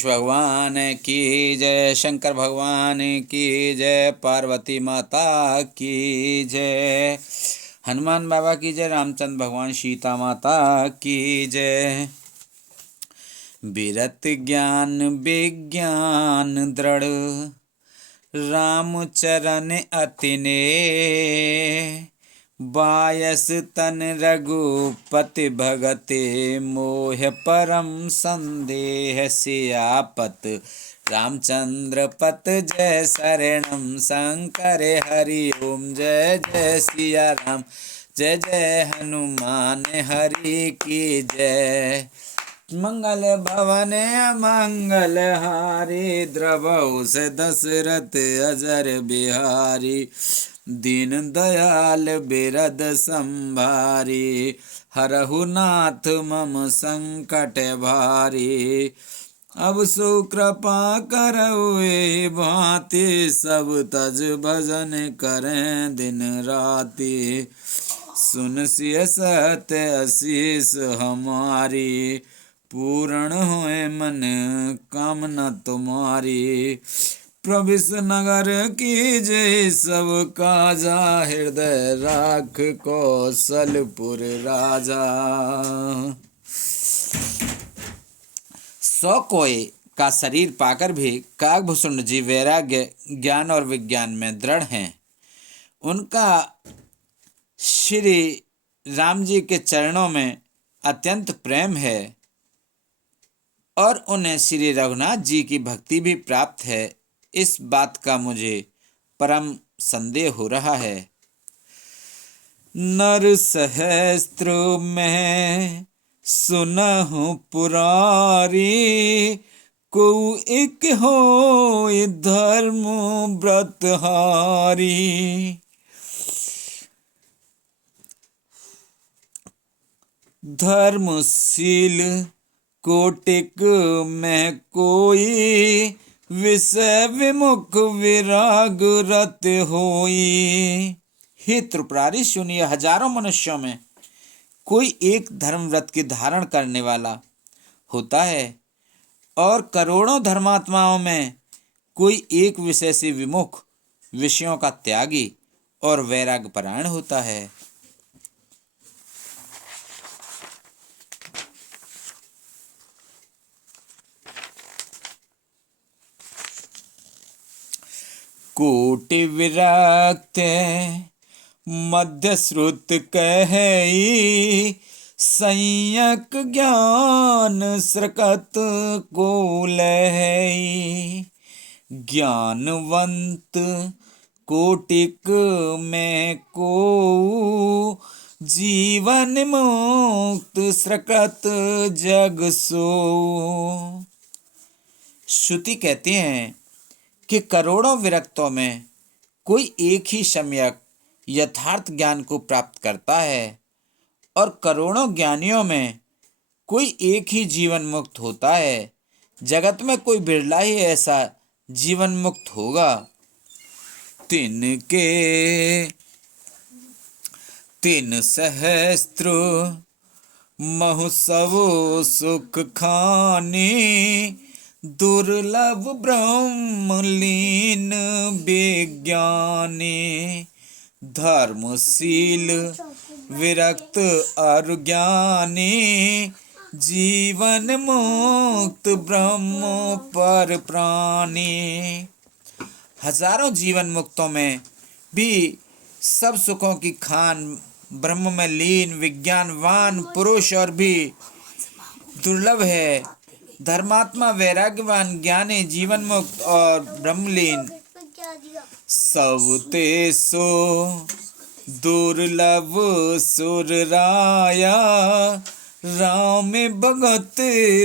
भगवान की जय, शंकर भगवान की जय, पार्वती माता की जय, हनुमान बाबा की जय, रामचंद्र भगवान, सीता माता की जय। विरत ज्ञान विज्ञान दृढ़, राम चरण अति नेह, बायस तन रघुपति भगते मोह परम संदेह, सियापत रामचंद्र पत जय शरणम, शंकर हरि ओम जय जय सिया राम, जय जय हनुमान हरि की जय। मंगल भवन मंगल हारी, द्रवहु से दशरथ अजर बिहारी, दीन दयाल बिरद संभारी, हरहु नाथ मम संकट भारी। अब सो कृपा करहुए भांति, सब तज भजन करें दिन राति, सुन सिय सत्य असीस हमारी, पूर्ण होए मन कामना तुम्हारी। प्रविश नगर की जय सब काजा, हृदय राख कौशलपुर राजा। 100 कोय का शरीर पाकर भी काकभूषण जी वैराग्य ज्ञान और विज्ञान में दृढ़ हैं। उनका श्री राम जी के चरणों में अत्यंत प्रेम है और उन्हें श्री रघुनाथ जी की भक्ति भी प्राप्त है, इस बात का मुझे परम संदेह हो रहा है। नर सहस्त्र में सुनहु पुरारी, को एक हो धर्म व्रतहारी, धर्मशील कोटिक में कोई, विषय विमुख विराग रत होई। हे त्रिपुरारी सुनिए, हजारों मनुष्यों में कोई एक धर्म व्रत की धारण करने वाला होता है और करोड़ों धर्मात्माओं में कोई एक विषय से विमुख, विषयों का त्यागी और वैराग्य परायण होता है। कोटि विरक्त मध्य श्रुत कही, संयक ज्ञान स्रकत को लहई। ज्ञानवंत कोटिक में को, जीवन मुक्त स्रकत जग सो। श्रुति कहती हैं कि करोड़ों विरक्तों में कोई एक ही सम्यक यथार्थ ज्ञान को प्राप्त करता है और करोड़ों ज्ञानियों में कोई एक ही जीवन मुक्त होता है। जगत में कोई बिरला ही ऐसा जीवन मुक्त होगा। तिनके 3 सहस्त्र महोत्सव सुख खानी, दुर्लभ ब्रह्मलीन विज्ञानी। धर्मशील विरक्त और ज्ञानी, जीवन मुक्त ब्रह्म पर प्राणी। हजारों जीवन मुक्तों में भी सब सुखों की खान, ब्रह्म में लीन विज्ञानवान पुरुष और भी दुर्लभ है। धर्मात्मा वैराग्यवान ज्ञानी जीवन मुक्त और ब्रह्मलीन सब तेसो दुर्लभ सुर राया। राम भगत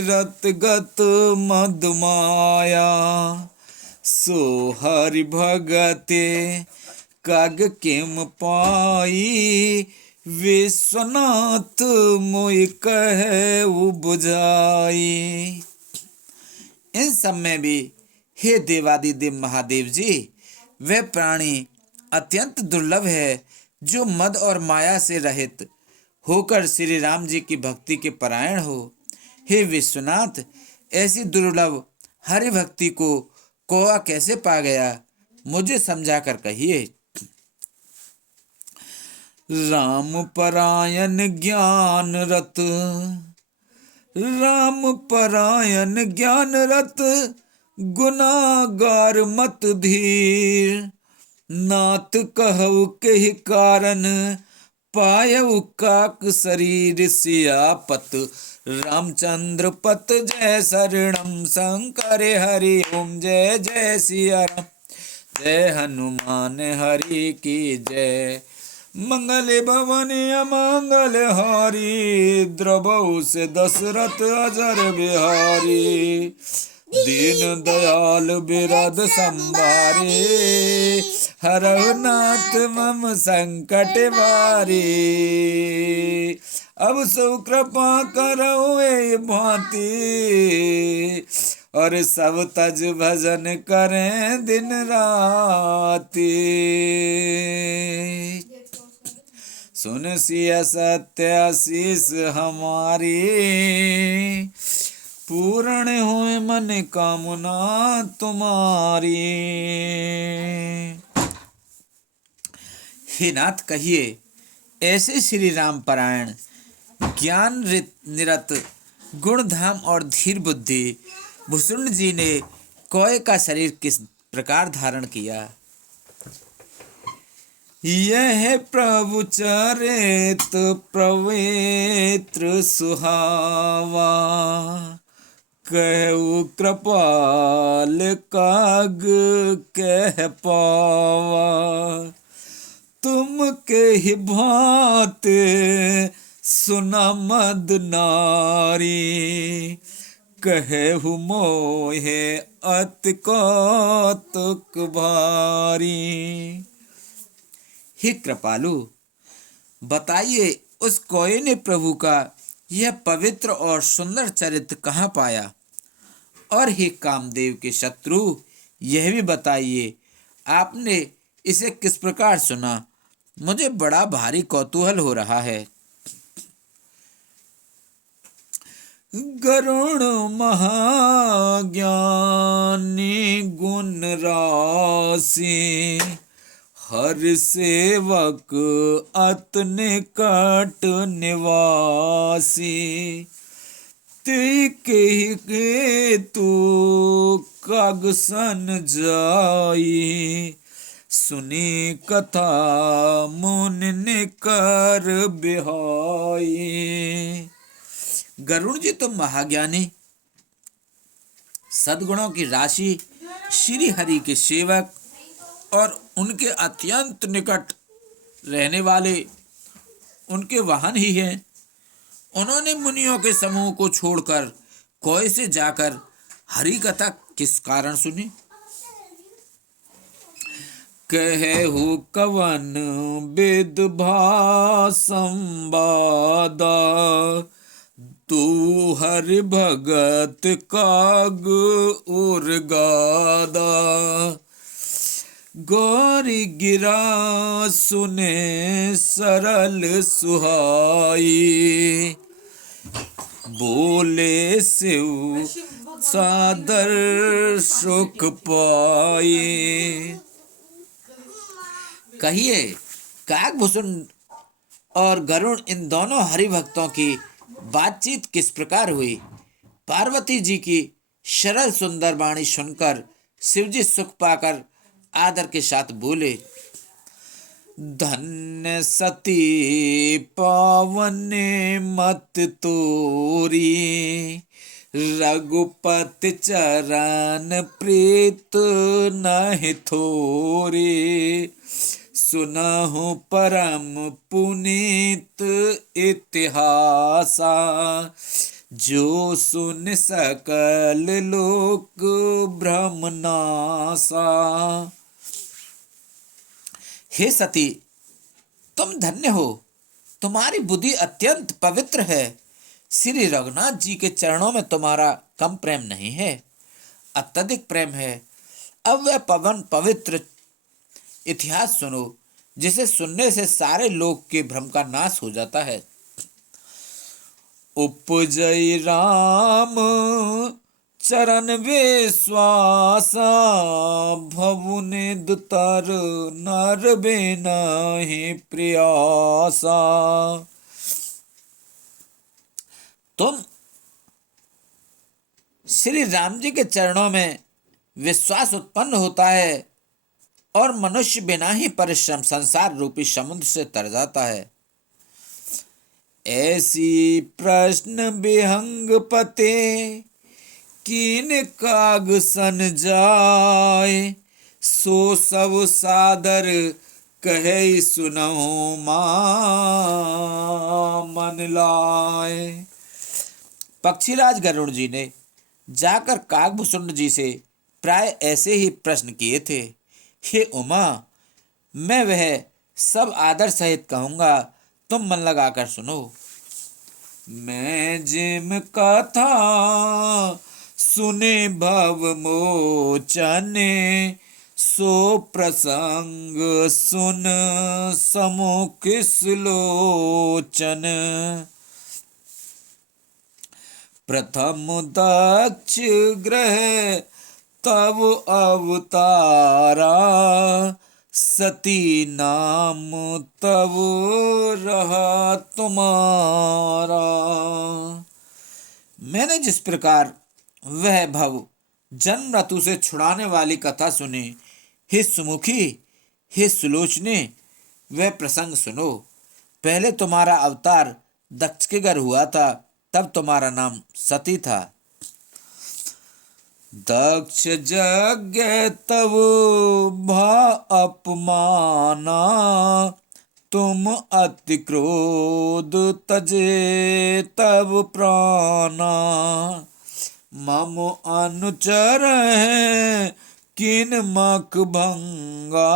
रतगत मधुमाया, सो हरि भगते काग किम पाई। विश्वनाथ मोहि कहे बुझाई। इन सब में भी हे देवादिदेव महादेव जी, वह प्राणी अत्यंत दुर्लभ है जो मद और माया से रहित होकर श्री राम जी की भक्ति के परायण हो। हे विश्वनाथ, ऐसी दुर्लभ हरि भक्ति को कौआ कैसे पा गया, मुझे समझा कर कहिए। राम परायण ज्ञान रत, राम परायण ज्ञान रत, गुनागार मत धीर। नाथ कहु के कारण, पायउ काक शरीर। सियापत रामचंद्र पत जय शरणम, शंकर हरि ओम जय जय सिया राम। जय हनुमान हरि की जय। मंगल भवन अमंगल हारी, द्रवहु से दशरथ अजर बिहारी। दीन दयाल बिरद संभारे, हरहु नाथ मम संकट भारी। अब सो कृपा करो ए भांति, और सब तज भजन करें दिन राति। सुन सिया सत्य आशीष हमारी, पूर्ण हुए मन कामना तुम्हारी। हे नाथ कहिए, ऐसे श्री राम परायण ज्ञान निरत गुण धाम और धीर बुद्धि भुसुंड जी ने कौए का शरीर किस प्रकार धारण किया। यह प्रभु चरित पवित्र सुहावा, कहु कृपाल काग कह पावा। तुम के ही भांति सुना मद नारी, कहु मोहे अति कौतुक भारी। हे कृपालु, बताइए उस कौए ने प्रभु का यह पवित्र और सुंदर चरित्र कहाँ पाया। और हे कामदेव के शत्रु, यह भी बताइए आपने इसे किस प्रकार सुना। मुझे बड़ा भारी कौतूहल हो रहा है। गरुण महाज्ञानी गुण राशि, हर सेवक अत निकट निवासी। के तू काग सन जाई, सुनी कथा मुनि कर बिहाई। गरुण जी तुम महाज्ञानी, सद्गुणों की राशि, श्री हरि के सेवक और उनके अत्यंत निकट रहने वाले उनके वाहन ही हैं। उन्होंने मुनियों के समूह को छोड़कर कौए से जाकर हरि कथा किस कारण सुनी। कहु कवन विद संवादा, तू हरि भगत काग उर गादा। गौरी गिरा सुने सरल सुहाई, बोले शिव सादर सुख पाई। कहिए काकभूषण और गरुड़ इन दोनों हरि भक्तों की बातचीत किस प्रकार हुई। पार्वती जी की सरल सुंदर वाणी सुनकर शिवजी सुख पाकर आदर के साथ बोले, धन्य सती पावन मत तोरी, रघुपति चरण प्रीत नहीं थोरी। सुनहु परम पुनीत इतिहासा, जो सुन सकल लोक भ्रम नासा। हे सती, तुम धन्य हो, तुम्हारी बुद्धि अत्यंत पवित्र है। श्री रघुनाथ जी के चरणों में तुम्हारा कम प्रेम नहीं है, अत्यधिक प्रेम है। अब वह पवित्र इतिहास सुनो, जिसे सुनने से सारे लोक के भ्रम का नाश हो जाता है। उपजय राम चरण विश्वासा भवुने दुतर नर बिना ही प्रयासा। तुम श्री राम जी के चरणों में विश्वास उत्पन्न होता है और मनुष्य बिना ही परिश्रम संसार रूपी समुद्र से तर जाता है। ऐसी प्रश्न विहंग पते कीन काग सन जाय, सो सब सादर कहे सुनहु मां मन लाए। पक्षीराज गरुड़ जी ने जाकर कागभूषुंड जी से प्राय ऐसे ही प्रश्न किए थे। हे उमा, मैं वह सब आदर सहित कहूंगा, तुम मन लगाकर सुनो। मैं जिम कथा सुने भव मोचने, सो प्रसंग सुन समुख सुलोचन। प्रथम दक्ष ग्रह तब अवतारा, सती नाम तब रहा तुम्हारा। मैंने जिस प्रकार वह भव जन्म मृत्यु से छुड़ाने वाली कथा सुनी, हे सुमुखी, हे सुलोचने, वह प्रसंग सुनो। पहले तुम्हारा अवतार दक्ष के घर हुआ था, तब तुम्हारा नाम सती था। दक्ष यज्ञ तब भा अपमाना, तुम अति क्रोध तजे तब प्राणा। मम अनुचर है किन मख भंगा,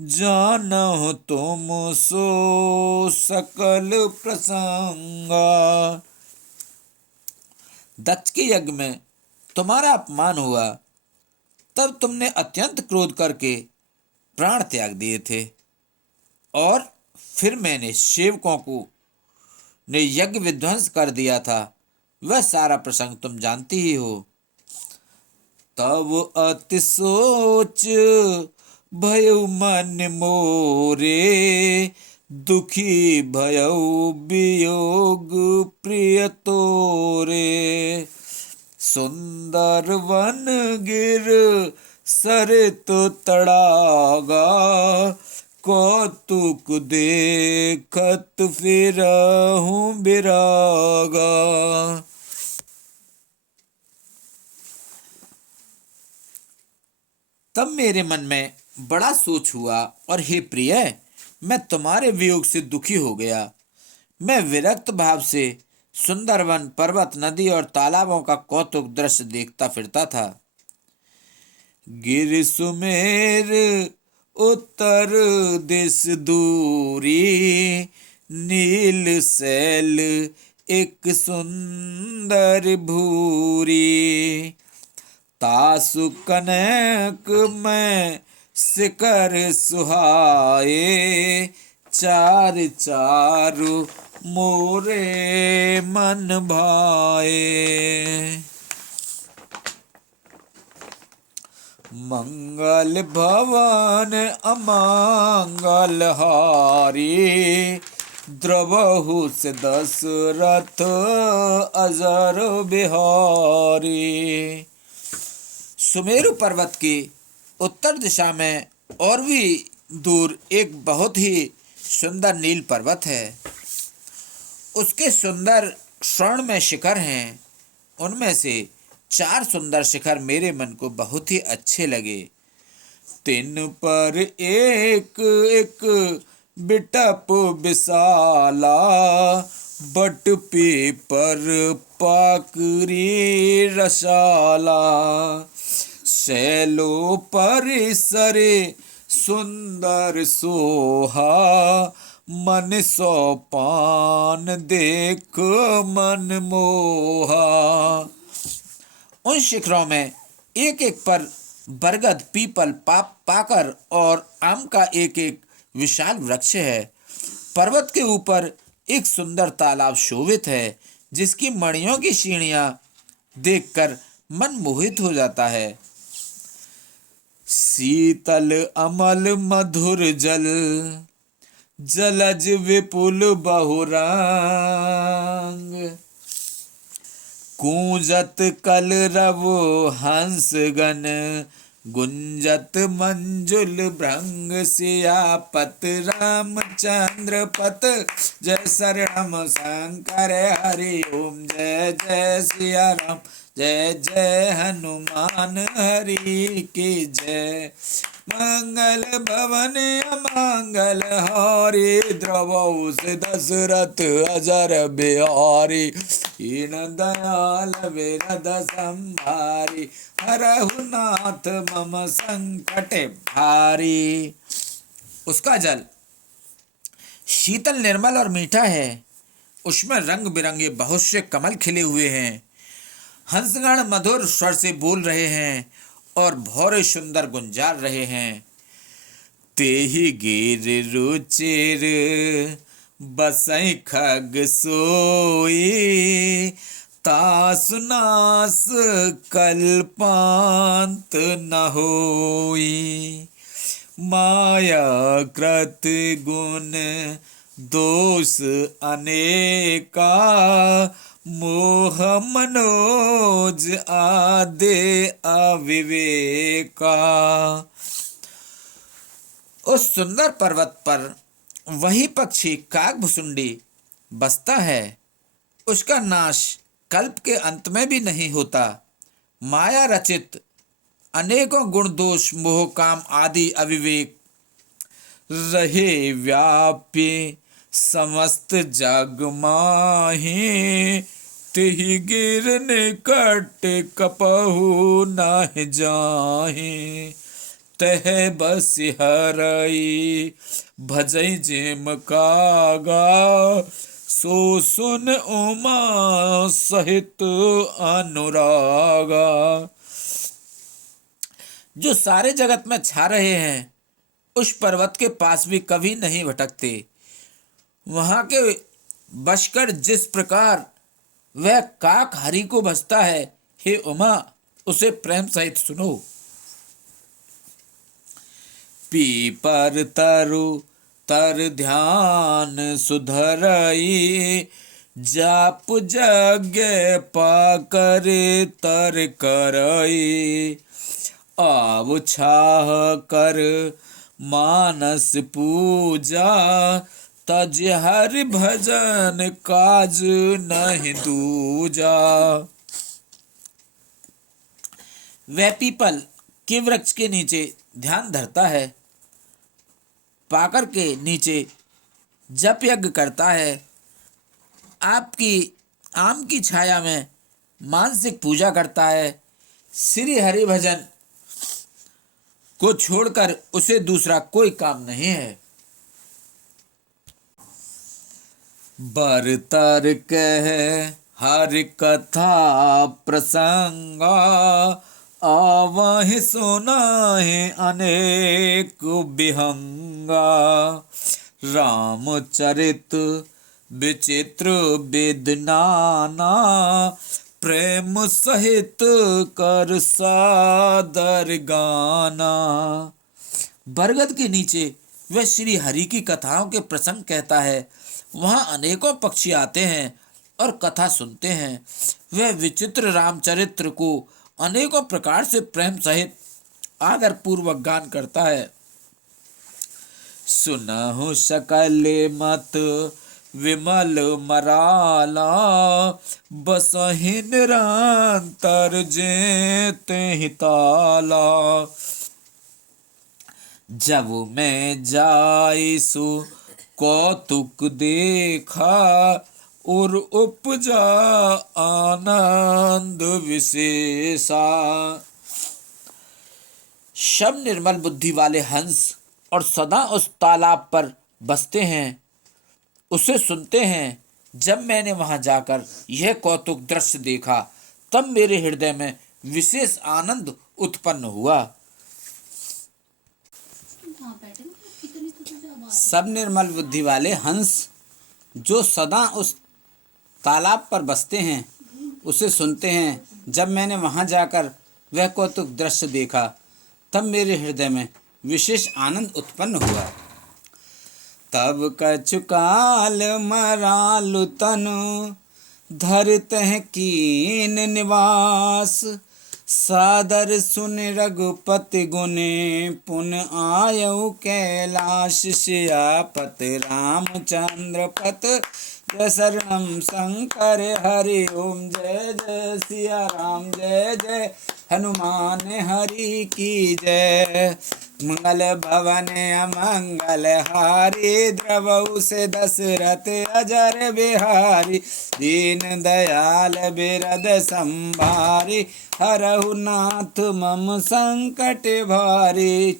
जानहु तुम सो सकल प्रसंगा। दक्ष के यज्ञ में तुम्हारा अपमान हुआ, तब तुमने अत्यंत क्रोध करके प्राण त्याग दिए थे, और फिर मैंने सेवकों को ने यज्ञ विध्वंस कर दिया था। वह सारा प्रसंग तुम जानती ही हो। तब अति सोच भयउ मन मोरे, दुखी भयउ वियोग प्रिय तोरे। सुंदर वन गिर सरित तड़ागा, कौतुक देखत फिरहूं बिरागा। तब मेरे मन में बड़ा सोच हुआ, और हे प्रिय, मैं तुम्हारे वियोग से दुखी हो गया। मैं विरक्त भाव से सुंदरवन, पर्वत, नदी और तालाबों का कौतुक दृश्य देखता फिरता था। गिर सुमेर उत्तर दिस दूरी, नील सैल एक सुंदर भूरी। तासु कनक में शिखर सुहाए, चार चारु मोरे मन भाए। मंगल भवन अमंगल हारी, द्रवहु से दशरथ अजर बिहारी। सुमेरु पर्वत की उत्तर दिशा में और भी दूर एक बहुत ही सुंदर नील पर्वत है। उसके सुंदर स्वर्ण में शिखर हैं। उनमें से 4 सुंदर शिखर मेरे मन को बहुत ही अच्छे लगे। तिन पर एक एक बिटप विशाला, बट पीपर पाकरी रसाला। शैलो परिसरे सुंदर सोहा, मन सो पान देख मन मोहा। उन शिखरों में एक एक पर बरगद, पीपल, पाकर और आम का एक एक विशाल वृक्ष है। पर्वत के ऊपर एक सुंदर तालाब शोभित है, जिसकी मणियों की सीढ़ियां देखकर मन मोहित हो जाता है। शीतल अमल मधुर जल, जलज विपुल बहुरांग। कूंजत कलरव हंसगण, गुंजत मंजुल भृंग। सियापत रामचंद्र पत, जय शरणम शंकर हरि ओम। जय जय सिया राम, जय जय हनुमान हरि की जय। मंगल भवन अमंगल हारी, द्रवहुस दशरथ अजर बिहारी। हीन दयाल विरद संभारी, हरहु नाथ मम संकट भारी। उसका जल शीतल निर्मल और मीठा है। उसमें रंग बिरंगे बहुत से कमल खिले हुए हैं। हंसगण मधुर स्वर से बोल रहे हैं और भौरे सुंदर गुंजार रहे हैं। तेहि गिर रुचिर बसई खग सोई, तासु नास कल्पांत न होई। माया कृत गुण दोष अनेका, मोह मनोज आदे अविवेका। उस सुंदर पर्वत पर वही पक्षी काकभुसुंडी बसता है। उसका नाश कल्प के अंत में भी नहीं होता। माया रचित अनेकों गुण दोष मोह काम आदि अविवेक रहे व्यापी समस्त जग माही। तिहि गिर निकट कपहु नाहि जाहि, तह बस हरई भजई जेम कागा। सो सुन उमा सहित अनुरागा। जो सारे जगत में छा रहे हैं, उस पर्वत के पास भी कभी नहीं भटकते। वहां के बशकर जिस प्रकार वह काक हरि को भजता है, हे उमा उसे प्रेम सहित सुनो। पीपर तरु तर ध्यान सुधरई, जाप जग पाकर तर करई। आव छाह कर मानस पूजा, तज हरि भजन काज नहीं दूजा। वह पीपल के वृक्ष के नीचे ध्यान धरता है, पाकर के नीचे जप यज्ञ करता है, आपकी आम की छाया में मानसिक पूजा करता है। श्री हरि भजन को छोड़कर उसे दूसरा कोई काम नहीं है। बरतर कह हरि कथा प्रसंगा, आवहि सुनाहि अनेक विहंगा। रामचरित विचित्र वेद नाना, प्रेम सहित कर सादर गाना। बरगद के नीचे वह श्री हरि की कथाओं के प्रसंग कहता है। वहाँ अनेकों पक्षी आते हैं और कथा सुनते हैं। वह विचित्र रामचरित्र को अनेकों प्रकार से प्रेम सहित आदर पूर्वक गान करता है। सुनहु सकल मत विमल मराला, बसहि निरंतर जेते ही ताला। जब मैं जाइसु कौतुक देखा, और उपजा आनंद विशेषा। शब निर्मल बुद्धि वाले हंस और सदा उस तालाब पर बसते हैं, उसे सुनते हैं। जब मैंने वहां जाकर यह कौतुक दृश्य देखा, तब मेरे हृदय में विशेष आनंद उत्पन्न हुआ। सब निर्मल बुद्धि वाले हंस जो सदा उस तालाब पर बसते हैं, उसे सुनते हैं। जब मैंने वहां जाकर वह कौतुक दृश्य देखा तब मेरे हृदय में विशेष आनंद उत्पन्न हुआ। तब कछु काल मरालु तनु धरतह कीन निवास, सादर सुन रघुपति गुने पुन आयऊ कैलाश, सियापत रामचंद्र पत जय शरणम शंकर हरि ओम जय जय सिया राम जय जय हनुमान हरि की जय। मंगल भवन अमंगल हारी द्रवऊ से दशरथ अजर बिहारी, दीन दयाल बिरद संभारी, हरहु नाथ मम संकट भारी।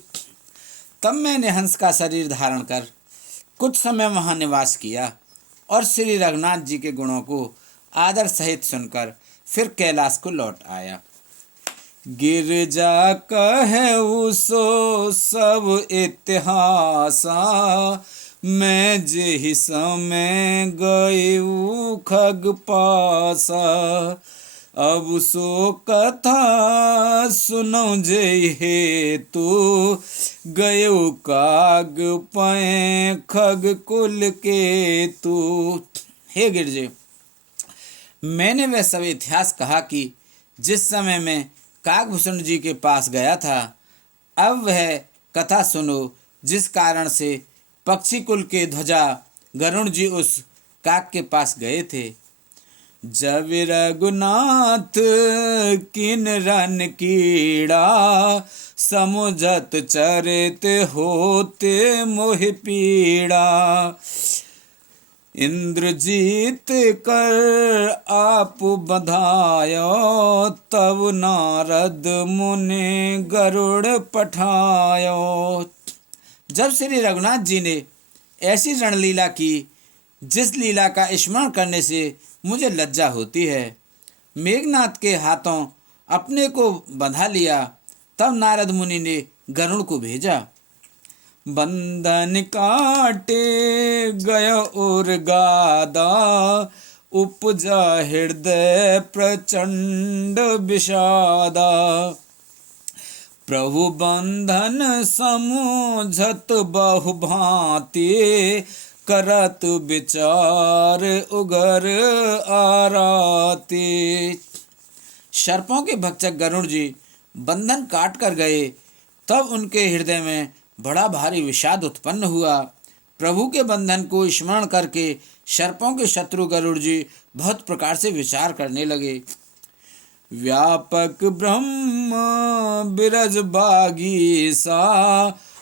तब मैंने हंस का शरीर धारण कर कुछ समय वहां निवास किया और श्री रघुनाथ जी के गुणों को आदर सहित सुनकर फिर कैलाश को लौट आया। गिरजा कहु सो सब इतिहासा, मैं जेहि समय गयऊ खग पासा, अब सो कथा सुनो जय हेतु, गयो काग पै खग कुल के तू। हे गिरजे, मैंने वह सब इतिहास कहा कि जिस समय मैं काकभूषण जी के पास गया था, अब वह कथा सुनो जिस कारण से पक्षी कुल के ध्वजा गरुण जी उस काक के पास गए थे। जब रघुनाथ किन रन कीड़ा, समुझत चरित होते मोहि पीड़ा, इंद्रजीत कर आप बधायो, तब नारद मुनि गरुड़ पठायो। जब श्री रघुनाथ जी ने ऐसी रणलीला की जिस लीला का स्मरण करने से मुझे लज्जा होती है, मेघनाथ के हाथों अपने को बंधा लिया, तब नारद मुनि ने गरुड़ को भेजा। बंधन काटे गय और गादा, उपजा हृदय प्रचंड विषादा, प्रभु बंधन समझत बहु भांति, करत विचार उगर आराते। सर्पों के भक्षक गरुड़ जी बंधन काट कर गए, तब उनके हृदय में बड़ा भारी विषाद उत्पन्न हुआ। प्रभु के बंधन को स्मरण करके सर्पों के शत्रु गरुड़ जी बहुत प्रकार से विचार करने लगे। व्यापक ब्रह्म बिरज बागीसा,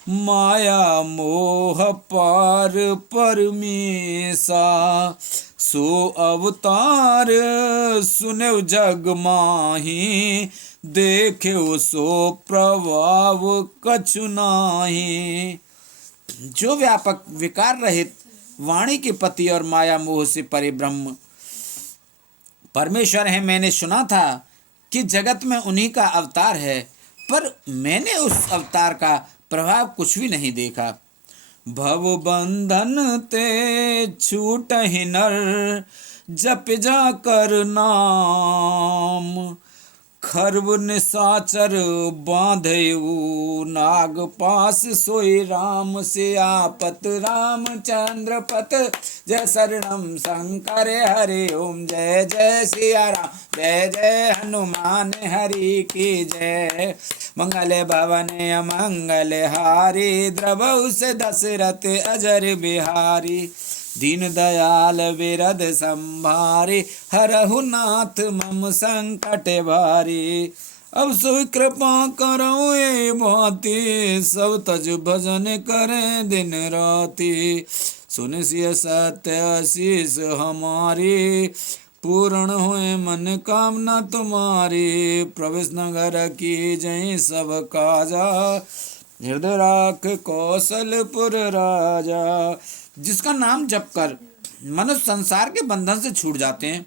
माया मोह पार परमेसा, सो अवतार सुनेव जग माही, देखे सो प्रभाव कछु नाही। जो व्यापक विकार रहित वाणी के पति और माया मोह से परे ब्रह्म परमेश्वर है, मैंने सुना था कि जगत में उन्हीं का अवतार है, पर मैंने उस अवतार का प्रभाव कुछ भी नहीं देखा। भव बंधन ते छूटहि नर, जप जा कर नाम, खर्व निशाचर बांधेऊ नाग पास, सोई राम सियापत रामचंद्र पत, जय शरणम शंकर हरि ओम जय जय सिया राम जय जय हनुमान हरि की जय। मंगल भवन अमंगल हारी, द्रवऊ से दशरथ अजर बिहारी, दीन दयाल बिरद संभारी, हरहु नाथ मम संकट भारी। अब सो कृपा करो ये भांति, सब तज भजन करें दिन राति, सुन सिय सत्य आशीष हमारी, पूर्ण होए मन कामना तुम्हारी। प्रवेश नगर की जय सब काजा, हृदय राख कौशलपुर राजा। जिसका नाम जप कर मनुष्य संसार के बंधन से छूट जाते हैं,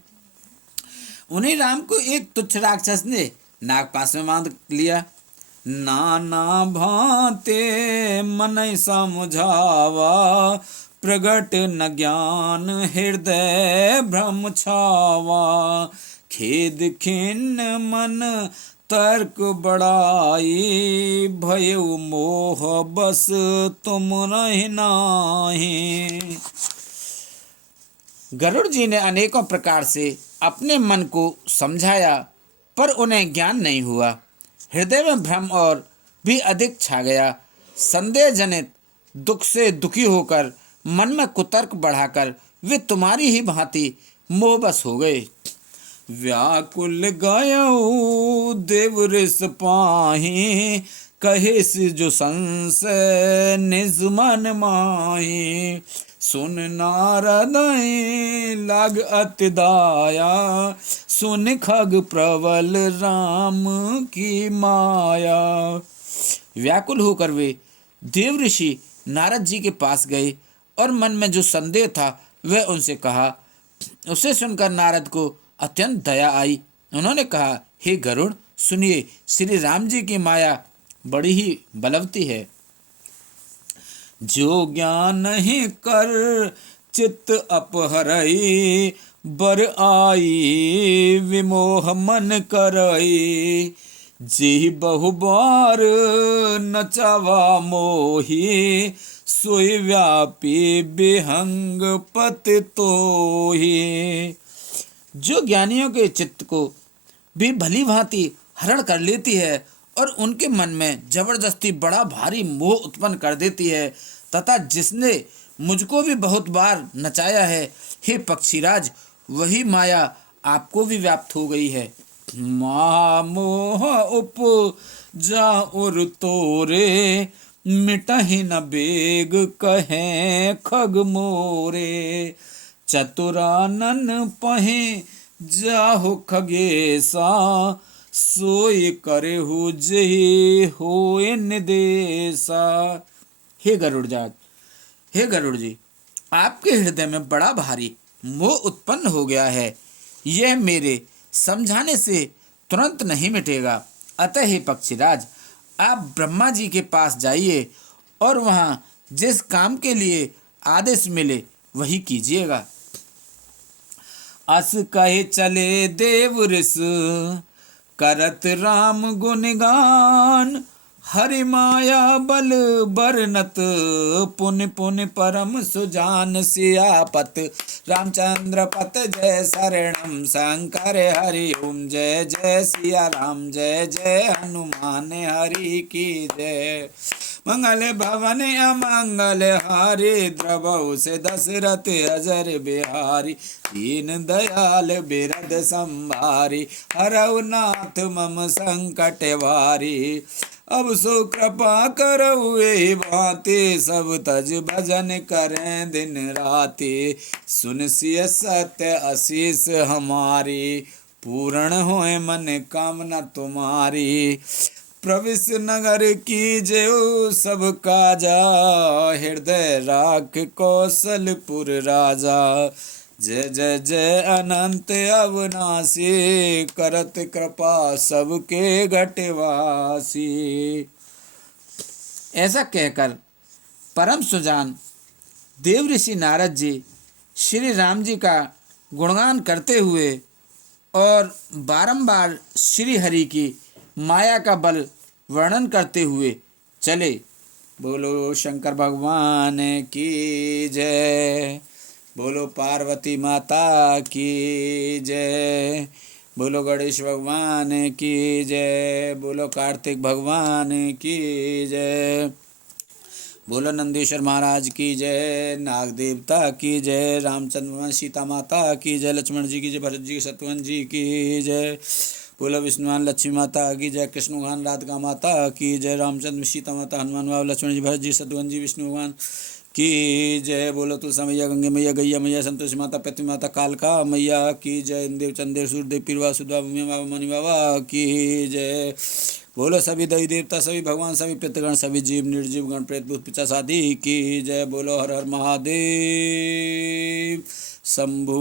उन्हीं राम को एक तुच्छ राक्षस ने नागपाश में बांध लिया। नाना भांते मन समझावा, प्रगट न ज्ञान हृदय भ्रम छावा, खेद खिन्न मन तर्क बड़ाई, भयउ मोह बस तुम रहि नाहि। गरुड़ जी ने अनेकों प्रकार से अपने मन को समझाया, पर उन्हें ज्ञान नहीं हुआ। हृदय में भ्रम और भी अधिक छा गया। संदेह जनित दुख से दुखी होकर, मन में कुतर्क बढ़ाकर वे तुम्हारी ही भांति मोहबस हो गए। व्याकुल गयो देव ऋष पाहि, कहे से जो संशय निज मन माहि। सुन नारद लाग अति दाया, सुन खग प्रबल राम की माया। व्याकुल होकर वे देव ऋषि नारद जी के पास गए और मन में जो संदेह था वह उनसे कहा। उसे सुनकर नारद को अत्यंत दया आई। उन्होंने कहा, हे गरुड़, सुनिए, श्री राम जी की माया बड़ी ही बलवती है। जो ज्ञान नहीं कर चित्त अपहरई, बर आई विमोह मन करई। जी बहु बार नचावा मोही, सोई व्यापी बिहंग पति तोही। जो ज्ञानियों के चित्त को भी भली भांति हरण कर लेती है और उनके मन में जबरदस्ती बड़ा भारी मोह उत्पन्न कर देती है, तथा जिसने मुझको भी बहुत बार नचाया है, हे पक्षीराज, वही माया आपको भी व्याप्त हो गई है। मोह उपजा उर तोरे, मिटहि न बेग कहें खग मोरे। चतुरानन पहे जाहु खगेसा, सोई करे हो जही होए निदेशा। हे गरुड़ जात, हे गरुड़ जी, आपके हृदय में बड़ा भारी मोह उत्पन्न हो गया है। यह मेरे समझाने से तुरंत नहीं मिटेगा। अतः हे पक्षीराज, आप ब्रह्मा जी के पास जाइए और वहाँ जिस काम के लिए आदेश मिले वही कीजिएगा। अस कहे चले देव ऋष, करत राम गुणगान। हरि माया बल बरनत, पुन पुन परम सुजान। सियापत रामचंद्र पत जय शरणम, शंकर हरि ओम जय जय सिया राम, जय जय हनुमान हरि की जय। मंगल भवन अमंगल हारी, द्रवहु से दशरथ अजर बिहारी। दीन दयाल बिरद संभारी, हरऊ नाथ मम संकट वारी। अब सो कृपा करऊ एहि भांति, सब तज भजन करें दिन राति। सुन सिय सत्य आशीष हमारी, पूर्ण होए मन कामना तुम्हारी। प्रविश नगर की जयो सब काजा, हृदय राख कौशलपुर राजा। जय जय जय अनंत अविनाशी, करत कृपा सबके घटवासी। ऐसा कहकर परम सुजान देव ऋषि नारद जी श्री राम जी का गुणगान करते हुए और बारंबार श्री हरि की माया का बल वर्णन करते हुए चले। बोलो शंकर भगवान की जय, बोलो पार्वती माता की जय, बोलो गणेश भगवान की जय, बोलो कार्तिक भगवान की जय, बोलो नंदीश्वर महाराज की जय, नाग देवता की जय, रामचंद्र भगवान सीता माता की जय, लक्ष्मण जी की जय, भरत जी शत्रुघ्न जी की जय, बोलो विष्णुवान लक्ष्मी माता की जय, कृष्ण भगवान राधिका माता की जय, रामचंद्र सीता माता हनुमान बाबा लक्ष्मण जी भरत जी शत्रुघ्न जी विष्णु भगवान की जय। बोलो तुलसा मैया, गंगे मैया, गैया मैया, संतोषी माता, पृथ्वी माता, कालका मैया की जय, इंदेव चंदेव सूर्यदेव पीरवा सुधा भूमि बाबा मणि बाबा की जय। बोलो सभी देवी देवता, सभी भगवान, सभी पितृगण, सभी जीव निर्जीव गण प्रेत भूत पिशाच आदि की जय। बोलो हर हर महादेव शंभू।